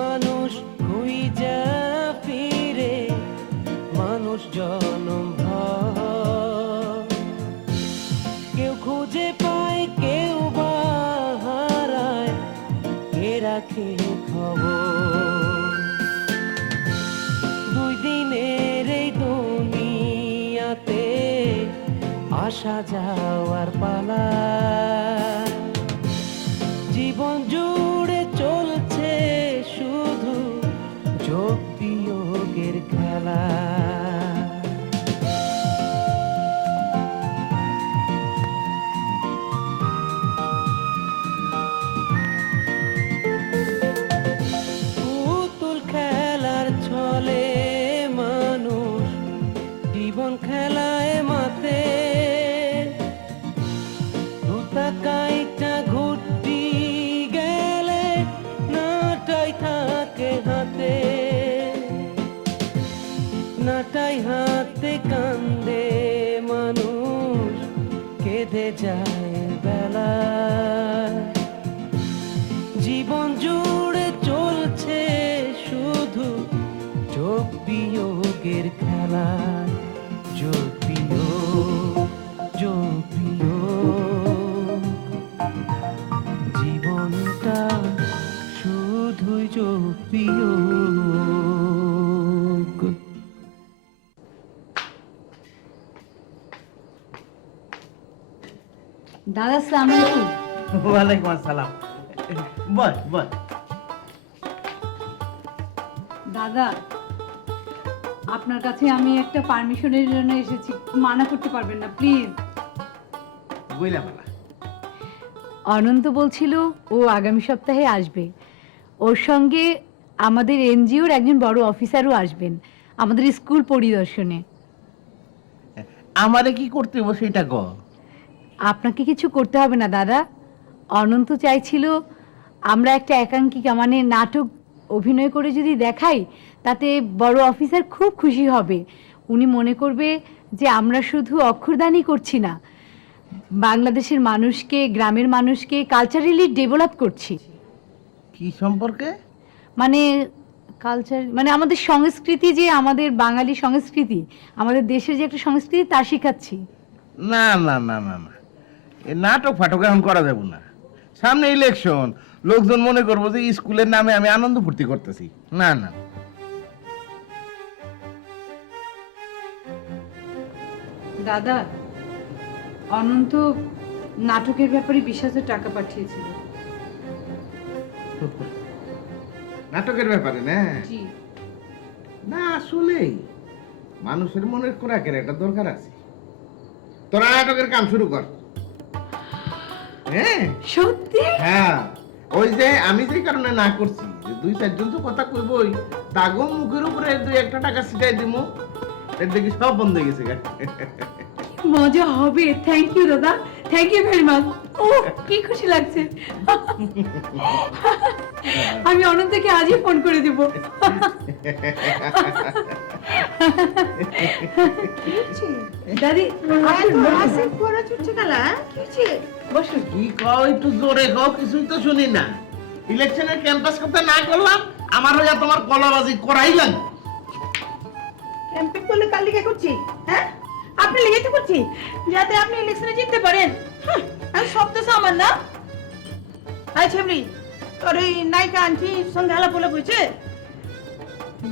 মানুষ খুঁজা ফিরে মানুষ জনম ভর, কেউ খুঁজে পায় কেউ বা হারায়, কে রাখে খবর। দুই দিনের এই দুনিয়াতে আসা যাওয়ার পালা, জীবন জুড়ে চলছে শুধু যোগ বিয়োগের খেলা। পুতুল খেলার ছলে মানুষ জীবন খেলায় মাতে, কাইটা ঘুরতি গেলে নাটাই থাকে হাতে, নাটাই হাতে কান্দে মানুষ, কেঁদে যায় বেলা। জীবন জুড়ে চলছে শুধু যোগ বিয়োগের খেলা, যোগ বিয়োগ, যোগ বিয়োগ, জীবনটা শুধুই যোগ বিয়োগ। দাদা আসসালামু আলাইকুম। ওয়ালাইকুম আসসালাম। বল বল। দাদা আপনার কাছে আমি একটা পারমিশনের জন্য এসেছি, মানা করতে পারবেন না প্লিজ। বইলা বলা। অনন্ত বলছিল ও আগামী সপ্তাহে আসবে, ওর সঙ্গে আমাদের এনজিওর একজন বড় অফিসারও আসবেন আমাদের স্কুল পরিদর্শনে। আমারে কি করতে হবে সেটা ক। আপনাকে কিছু করতে হবে না দাদা, অনন্ত চাইছিল আমরা একটা একাঙ্কিকা মানে নাটক অভিনয় করে যদি দেখাই তাতে বড় অফিসার খুব খুশি হবে। উনি মনে করবে যে আমরা শুধু অক্ষরদানই করছি না, বাংলাদেশের মানুষকে, গ্রামের মানুষকে কালচারালি ডেভেলপ করছি। কি সম্পর্কে? মানে কালচার মানে আমাদের সংস্কৃতি, যে আমাদের বাঙালি সংস্কৃতি, আমাদের দেশের যে একটা সংস্কৃতি তা শেখাচ্ছি। না না না না না, এ নাটক ফাটক এখন করা যাবে না। সামনে ইলেকশন, লোকজন মনে করবো যে স্কুলের নামে আমি আনন্দ ফুর্তি করতেছি। না না। দাদা অনন্ত নাটকের ব্যাপারে 20,000 টাকা পাঠিয়েছিল। নাটকের ব্যাপারে না? জি। না আসলেই মানুষের মনের খোরাকের একটা দরকার আছে। তোরা নাটকের কাম শুরু কর। হ্যাঁ সত্যি? হ্যাঁ, ওই যে আমি যে কারণে না করছি, যে 2-4 জন তো কথা কইবই, তাগো মুখের উপরে 2-1 টাকা ছিটাই দিমু, এর দেখি সব বন্ধ হয়ে গেছে। মজা হবে। থ্যাংক ইউ দাদা, থ্যাংক ইউ ভেরি মাচ। ও কি খুশি লাগছে। আমি অনন্তকে আজই ফোন করে দিব। দাদি বসে কি কও, একটু জোরে কও, কিছুই তো শুনি না। ইলেকশনের ক্যাম্পাস করতে না করলাম, আমার হইয়া তোমার কলাবাজি করাইলাম। ক্যাম্পেইন করলে কাল লিগে করছি, হ্যাঁ আপনি লিগে তো করছি যাতে আপনি ইলেকশনে জিততে পারেন। আমি সব তো আমার না। আই ছেমরি, তোর ওই নায়িকা আন্টি সঙ্গে আলাপ হয়েছে?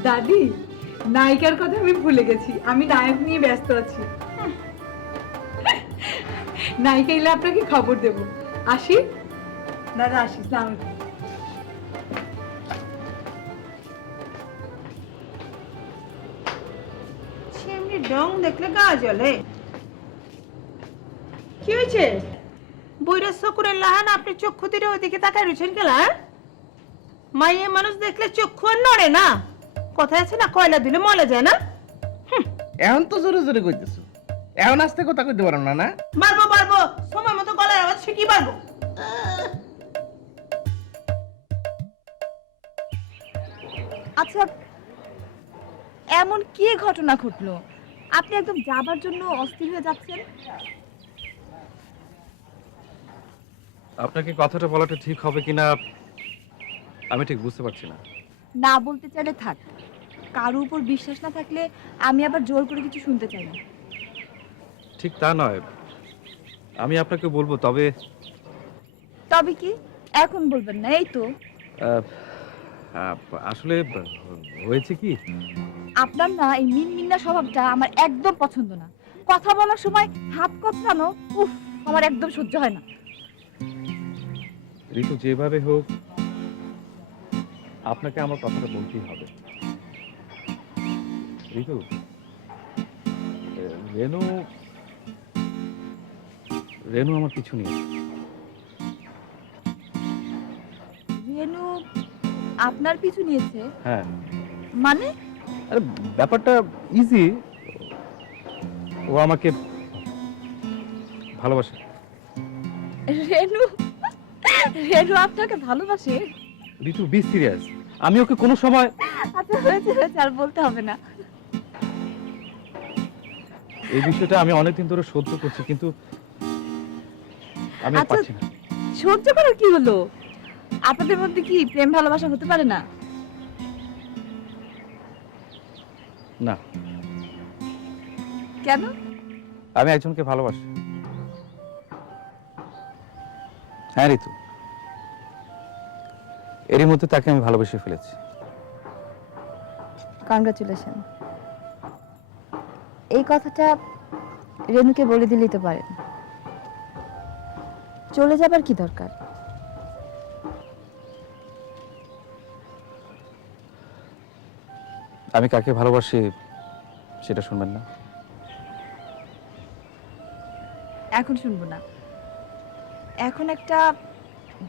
দাদি নায়িকার কথা আমি ভুলে গেছি, আমি নায়ক নিয়ে ব্যস্ত আছি। নায়িকা এলে আপনাকে খবর দেব। আসি দাদা, আসি। আসসালামু আলাইকুম। ছেমরি ডং দেখলে গা জ্বলে। কি হয়েছে? বইরা চকুরের লাহান আপনি চক্ষু দিয়ে ওইদিকে তাকায় রয়েছেন কেলা? মাইয়ে মানুষ দেখলে চক্ষু আর নড়ে না। কথা আছে না, কয়লা দিলে ময়লা যায় না। এখন তো জোরে জোরে কইতেছো, এখন আস্তে কথা কইতে পারো না? না পারবো পারবো, সময় মতো গলার আওয়াজ শিখি পারবো। আচ্ছা, এমন কি ঘটনা ঘটলো আপনি একদম যাবার জন্য অস্থির হয়ে যাচ্ছেন? আপনাকে কথাটা বলাটা ঠিক হবে কিনা আমি ঠিক বুঝতে পারছি না। না বলতে চাইলে থাক, কারো উপর বিশ্বাস না থাকলে আমি আবার জোর করে কিছু শুনতে চাই না। ঠিক তা নয়, আমি আপনাকে বলবো, তবে তবে কি এখন বলবেন না? এই তো আহ, আসলে হয়েছে কি, আপনার না এই মিনমিন্না স্বভাবটা আমার একদম পছন্দ না। কথা বলার সময় হাত কচলানো, উফ, আমার একদম সহ্য হয় না। ঋতু যেভাবে হোক আপনাকে আমার কথাটা বলতেই হবে। ঋতু, রেনু রেনু আমার পিছু নিয়েছে। রেনু আপনার পিছু নিয়েছে? হ্যাঁ, মানে? আরে ব্যাপারটা ইজি, ও আমাকে ভালোবাসে। রেনু রেনু আপনাকে ভালোবাসে? ঋতু, বি সিরিয়াস, আমি ওকে কোনো সময় আচ্ছা হয়েছে হয়েছে, আর বলতে হবে না। এই বিষয়টা আমি অনেকদিন ধরে সহ্য করছি, কিন্তু আমি আর আচ্ছা, পারছি না। সহ্য করার কি হলো? আপনাদের মধ্যে কি প্রেম ভালোবাসা হতে পারে না? না, কেন? আমি একজনকে ভালোবাসি। হ্যাঁ ঋতু, এরই মধ্যে তাকে আমি ভালোবেসে ফেলেছি। কনগ্রাচুলেশন। এই কথাটা রেনুকে বলে দিলেই তো পারেন। চলে যাবার কি দরকার? আমি কাকে ভালোবাসি সেটা শুনবেন না? এখন শুনবো না, এখন একটা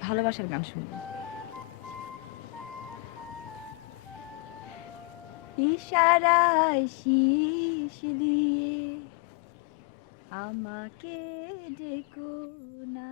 ভালোবাসার গান শুনবো। ইশারায় শীষ দিয়ে আমাকে ডেকো না।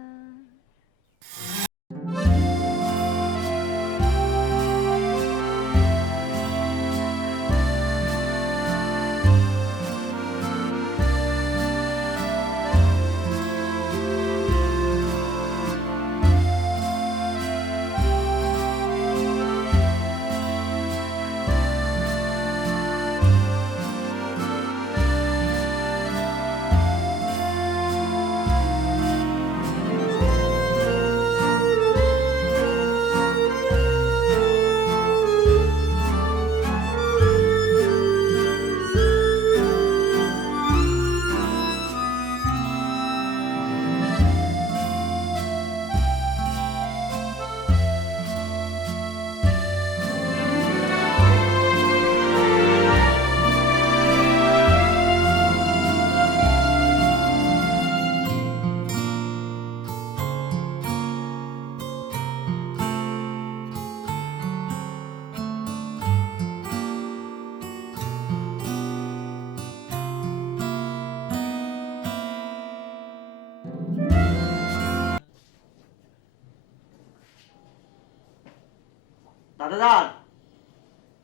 দাদাজান,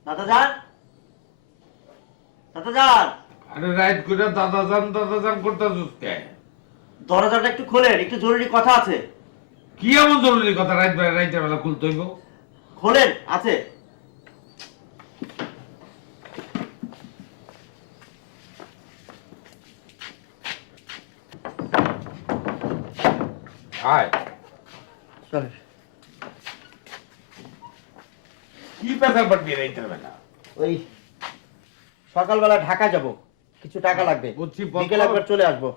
দাদাজান, দাদাজান, আরে রাইট করে দাদাজান করতেছিস কে? দরজাটা একটু খোলেন, একটু জরুরি কথা আছে। কি এমন জরুরি কথা রাইতের বেলা খুলতে হইব? খোলেন, আছে। আয়, চলেন। কি পেশাল পাঠবি রাইতের বেলা? ওই সকালবেলা ঢাকা যাব, কিছু টাকা লাগবে। বুঝছি, বিকেল একবার চলে আসবো।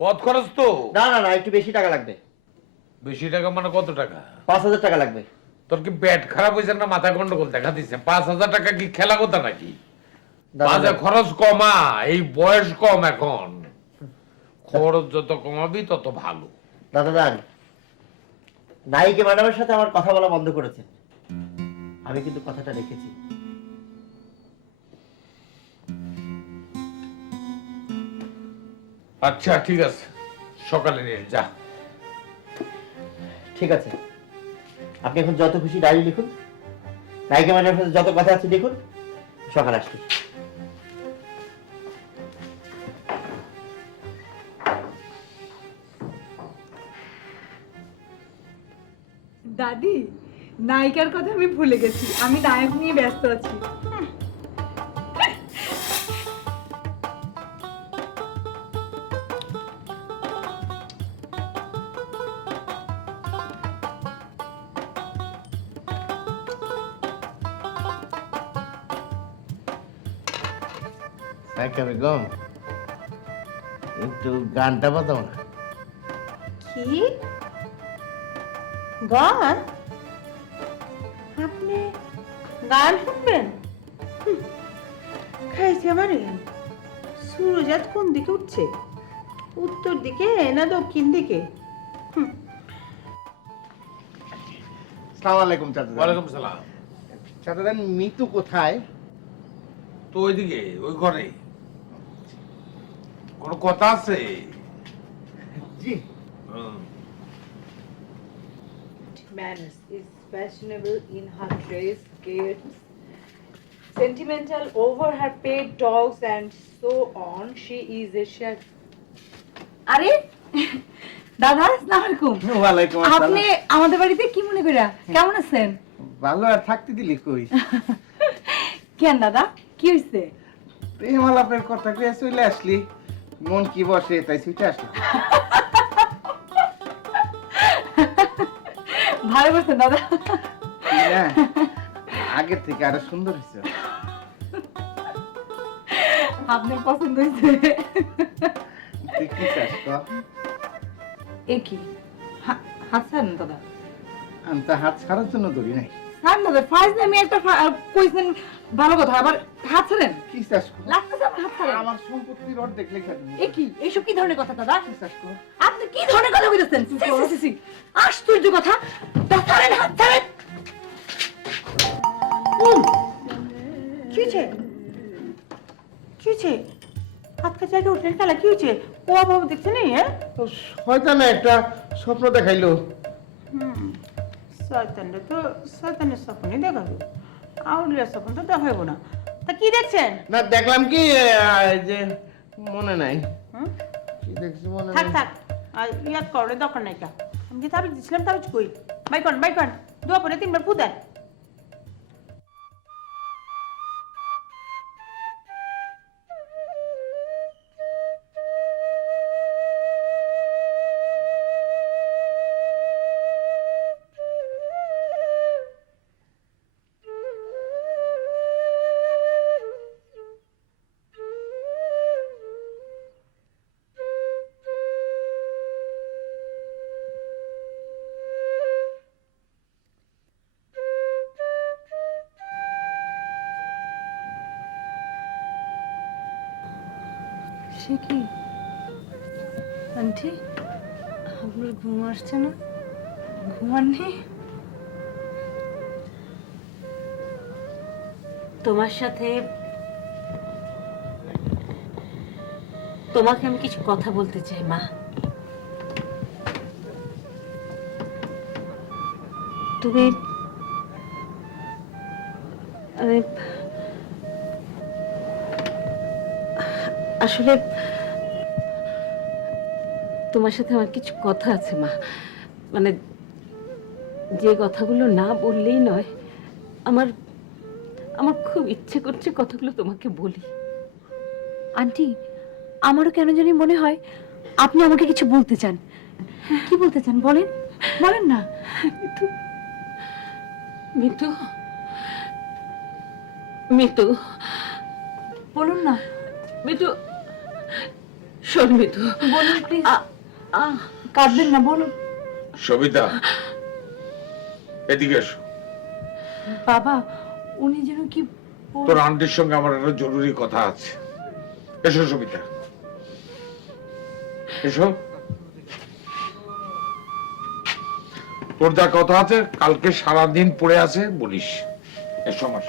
পথ খরচ তো? না না না, একটু বেশি টাকা লাগবে। বেশি টাকা মানে কত টাকা? 5,000 টাকা লাগবে। তোর কি পেট খারাপ হয়েছে না মাথা গন্ডগোল দেখা দিচ্ছে? 5,000 টাকা কি খেলা কথা নাকি? বাজার খরচ কমা, এই বয়স কম এখন, খরচ যত কমাবি তত ভালো। দাদাজান, নায়িকা ম্যাডামের সাথে আমার কথা বলা বন্ধ করেছে, আমি কিন্তু কথাটা রেখেছি। আচ্ছা ঠিক আছে, সকালে নিয়ে যা। ঠিক আছে, আপনি এখন যত খুশি ডায়েরি লিখুন, নায়িকা ম্যাডামের সাথে যত কথা আছে লিখুন, সকালে আসছি। দাদি, নায়িকার কথা আমি ভুলে গেছি, আমি নায়ক নিয়ে ব্যস্ত আছি। নায়িকা বেগম, একটু গানটা বাজাও না। কি গান? আপনি গান শুনবেন? খাইছে আমারে। সূর্যজাত কোন দিকে উঠছে, উত্তর দিকে না দক্ষিণ দিকে? আসসালামু আলাইকুম চাচা। ওয়ালাইকুম সালাম। চাচা, মিতু কোথায়? তো ওইদিকে ওই ঘরে কোনো কথা আছে? জি। Manners is fashionable in her dress, gifts, sentimental over her pet dogs and so on. She is a chef. আরে দাদা, আসসালামু আলাইকুম। ওয়ালাইকুম আপনি আসসালাম। আমাদের বাড়িতে কি মনে কইরা কেমন আছেন? ভালো আর থাকতে দিলি কই? কেন দাদা, কি হইছে? প্রেম আলাপের কথা কয়ে চলে আসলি, মন কি বসে তাই ছুটে আসলি। ভালো করছেন দাদা। কি না, আগের থেকে আরো সুন্দর হয়েছে। আপনার পছন্দ হয়েছে? তুই কি চাস ক? এ কি হাত ছাড়েন দাদা। আমি তো হাত ছাড়ার জন্য ধরি নাই। ছাড়েন দাদা, ফার্স্ট আমি একটা কইছেন ভালো কথা, আবার হাত ছাড়েন। কি চাস ক? লাগতেছে আমার হাত ছাড়েন। আমার সম্পত্তির অর্ধেক লেখা দিবি। এ কি, এইসব কি ধরনের কথা দাদা? কি চাস ক? আপনি কি ধরনের কথা কইতেছেন? আশ্চর্য কথা। দাদা ছাড়েন, হাত ছাড়েন। কি হয়েছে? কি হয়েছে? হাত কাছে আগে উঠলেন খেলা, কি হয়েছে? ও বাবু দেখছে নি? হ্যাঁ, শয়তানে একটা স্বপ্ন দেখাইলো। শয়তানটা তো শয়তানের স্বপ্নই দেখাবে, আউলিয়ার স্বপ্ন তো দেখাবো না। তা কি দেখছেন? না দেখলাম কি যে মনে নাই। হুম? কি দেখছি মনে থাক নাই। থাক, আর ইয়াদ করার দরকার নাই। কা আমি যে তাবিজ দিছিলাম, তাবিজ কই? বাইকন দোয়া পরে 3 বার ফু দেন। সে কি আন্টি, আপনার ঘুম আসছে না? ঘুমাননি? তোমার সাথে তোমাকে আমি কিছু কথা বলতে চাই মা। তুমি আসলে তোমার সাথে আমার কিছু কথা আছে মা, মানে যে কথাগুলো না বললেই নয়। আমার আমার খুব ইচ্ছে করছে কথাগুলো তোমাকে বলি। আন্টি, আমারও কেন জানি মনে হয় আপনি আমাকে কিছু বলতে চান। কি বলতে চান বলেন, বলেন না। মিতু, মিতু, বলুন না, মিতু, শোন মিতু, বলুন প্লিজ। কাঁদবেন না, বলুন। সবিতা, এদিকে এসো। বাবা, উনি যেন কি তোর আন্টির সঙ্গে আমার একটা জরুরি কথা আছে। এসো সবিতা, এসো। তোর যা কথা আছে কালকে সারাদিন পড়ে আছে বলিস। এসো আমার।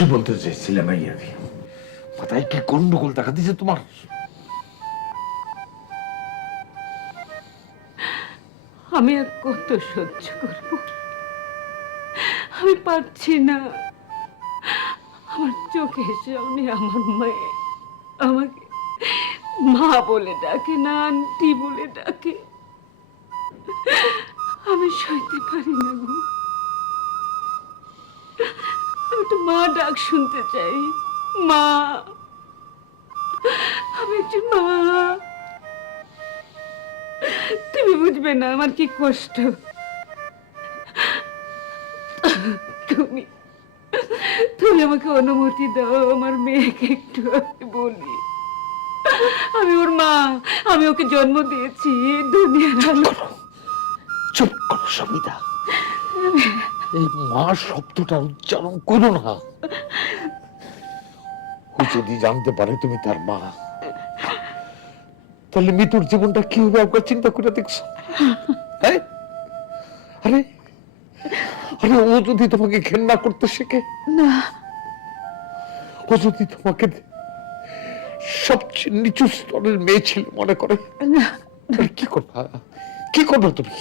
কি বলতে চাইছিলে মাইয়াকে? মাথায় কি গন্ডগোল দেখা দিছে তোমার? আমি আর কত সহ্য করব? আমি পারছি না। আমার চোখের সামনে আমার মেয়ে আমাকে মা বলে ডাকে না, আন্টি বলে ডাকে। আমি সইতে পারি না গো। আমি তো মা ডাক শুনতে চাই। মা, আমি একটু মা। তুমি বুঝবে না আমার কি কষ্ট। তুমি তুমি আমাকে অনুমতি দাও, আমার মেয়েকে একটু আমি বলি। আমি ওর মা, আমি ওকে জন্ম দিয়েছি দুনিয়ার আলো। চুপ করো সবিতা, এই মা শব্দটা উচ্চারণ করো না। ও যদি জানতে পারে তুমি তার মা, তাহলে মৃত্যুর জীবনটা কি হবে একবার চিন্তা করে দেখছো? হ্যাঁ? আরে আরে ও যদি তোমাকে ঘেন্না করতে শেখে, ও যদি তোমাকে সবচেয়ে নিচু স্তরের মেয়ে ছেলে মনে করে, তাহলে কি করবা? কি করবে তুমি?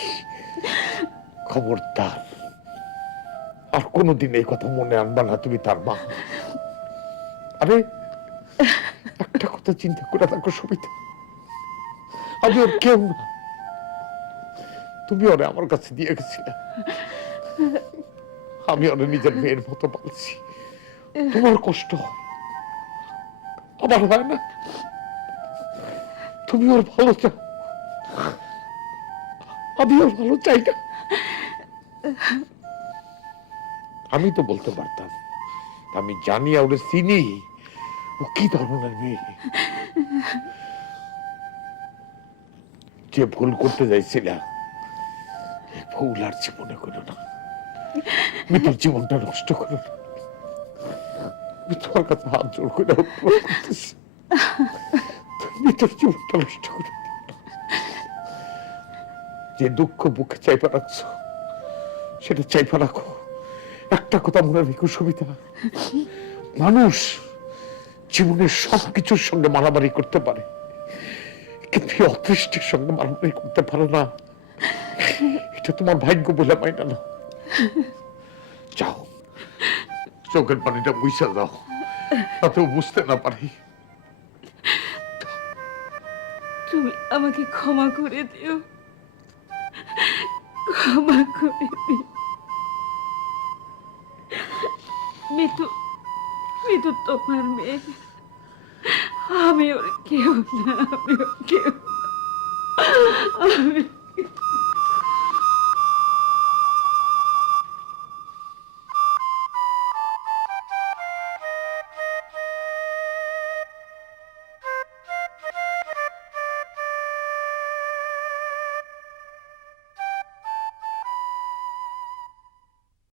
খবরদার আর কোনোদিন এই কথা মনে আনবা না, তুমি তার মা। আরে একটা কথা চিন্তা করে থাকো সবিতা, আমি ওর কেউ না। তুমি ওরে আমার কাছে দিয়ে গেছিলে, আমি ওরে নিজের মেয়ের মতো পালছি। তোমার কষ্ট হয়, আমার হয় না? তুমি ওর ভালো চাও, আমি ওর ভালো চাই না। আমি তো বলতে পারতাম, আমি জানি ওরে চিনি, ও কি ধরনের মেয়ে। যে ভুল করতে যাইছিল, ভুল আর জীবনে করো না। মৃত্যুর জীবনটা নষ্ট করো না। আমি তোমার কাছে হাত জোড় করে অনুরোধ করতেছি, তুমি মৃত্যুর জীবনটা নষ্ট করে দিও না। যে দুঃখ বুকে চাইপা রাখছো, সেটা চাইপা রাখো। একটা কথা মনে রেখো সবিতা, মানুষ জীবনের সবকিছুর সঙ্গে মারামারি করতে পারে, কিন্তু অদৃষ্টের সঙ্গে মারামারি করতে পারে না। এটা তোমার ভাগ্য বলে মাইনা না। যাও, চোখের পানিটা বুঝা দাও, তাতেও বুঝতে না পারি। তুমি আমাকে ক্ষমা করে দিও, ক্ষমা করে দিও। মিতু, মিতু তোমার মেয়ে, আমি ওর কেউ না, আমি ওর কেউ। আমি